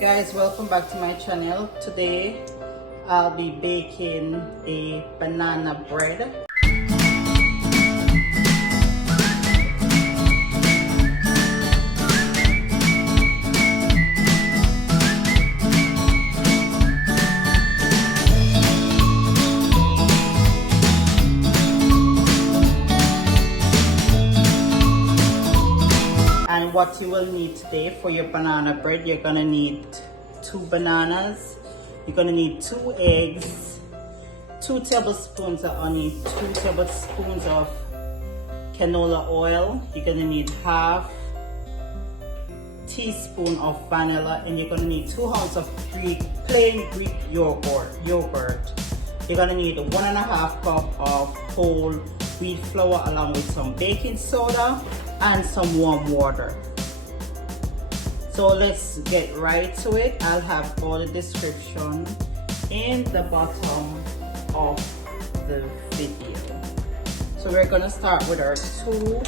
Guys, welcome back to my channel. Today I'll be baking a banana bread. And what you will need today for your banana bread, you're gonna need 2 bananas, you're gonna need 2 eggs, 2 tablespoons of honey, 2 tablespoons of canola oil, you're gonna need half teaspoon of vanilla, and you're gonna need 2 ounces of plain Greek yogurt. You're gonna need 1.5 cup of whole wheat flour along with some baking soda and some warm water. So let's get right to it. I'll have all the description in the bottom of the video. So we're gonna start with our 2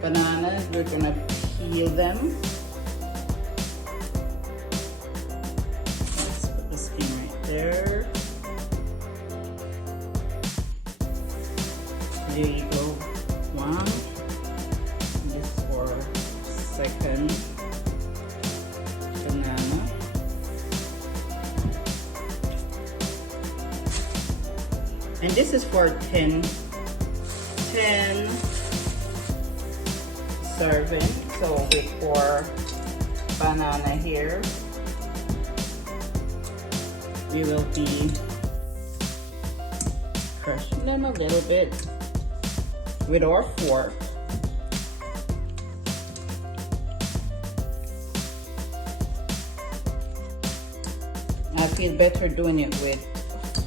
bananas. We're gonna peel them. Let's put the skin right there. There you go. 1. This for second banana. And this is for 10 serving. So with 4 banana here, we will be crushing them a little bit with our fork. I feel better doing it with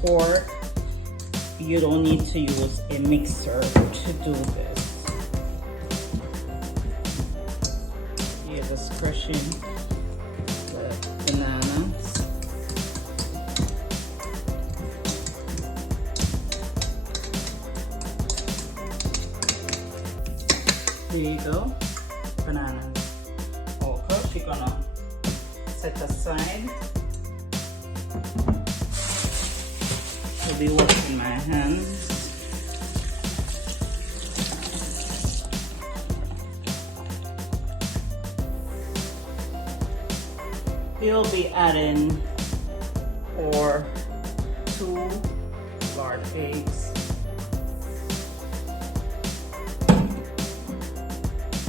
fork. You don't need to use a mixer to do this. You're just crushing the bananas. Here you go, bananas. All crushed. You're gonna set aside. I'll be washing my hands. We'll be adding 2 large eggs.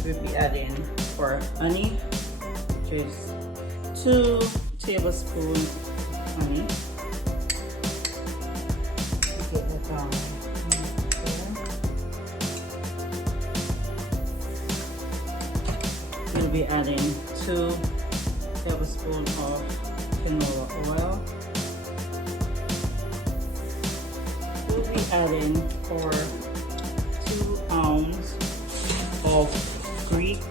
We'll be adding for honey, which is 2 tablespoons of honey. Get that down there. We'll be adding 2 tablespoons of canola oil. We'll be adding 2 ounces of Greek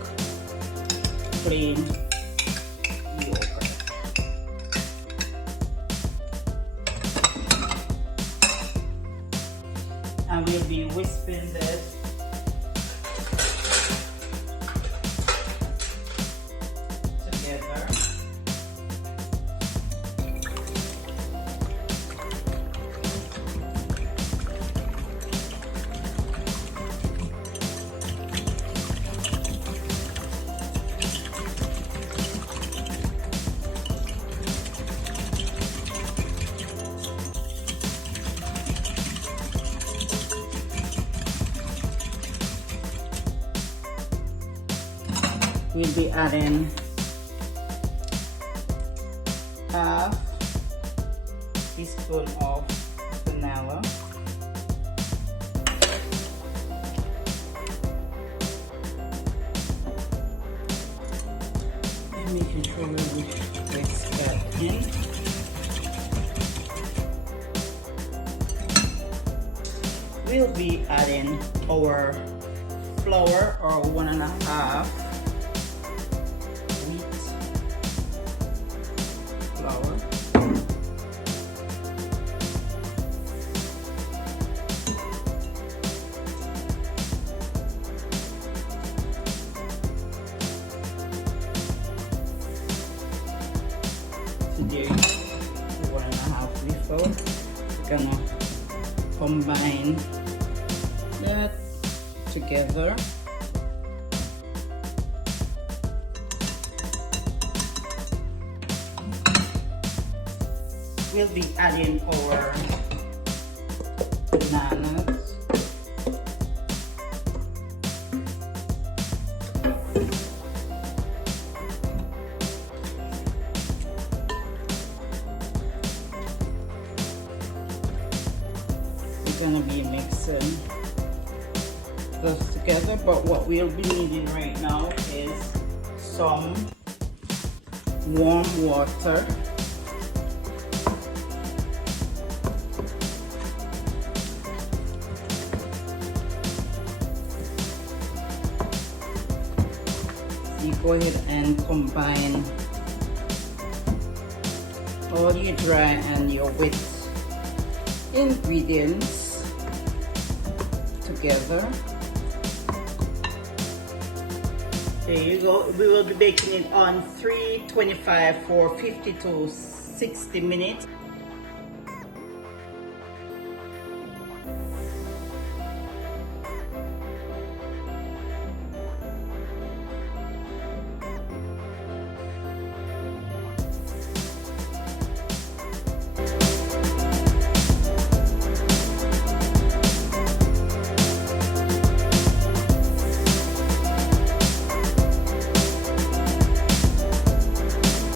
plain yogurt. And we'll be whisking this together. We'll be adding half teaspoon of vanilla. And making sure we mix that in. We'll be adding our flour, or 1.5 flour. there, 1.5 wheat flour. We're gonna combine that together. We'll be adding our bananas. We're gonna be mixing this together, but what we'll be needing right now is some warm water. You go ahead and combine all your dry and your wet ingredients together. There you go. We will be baking it on 325 for 50 to 60 minutes.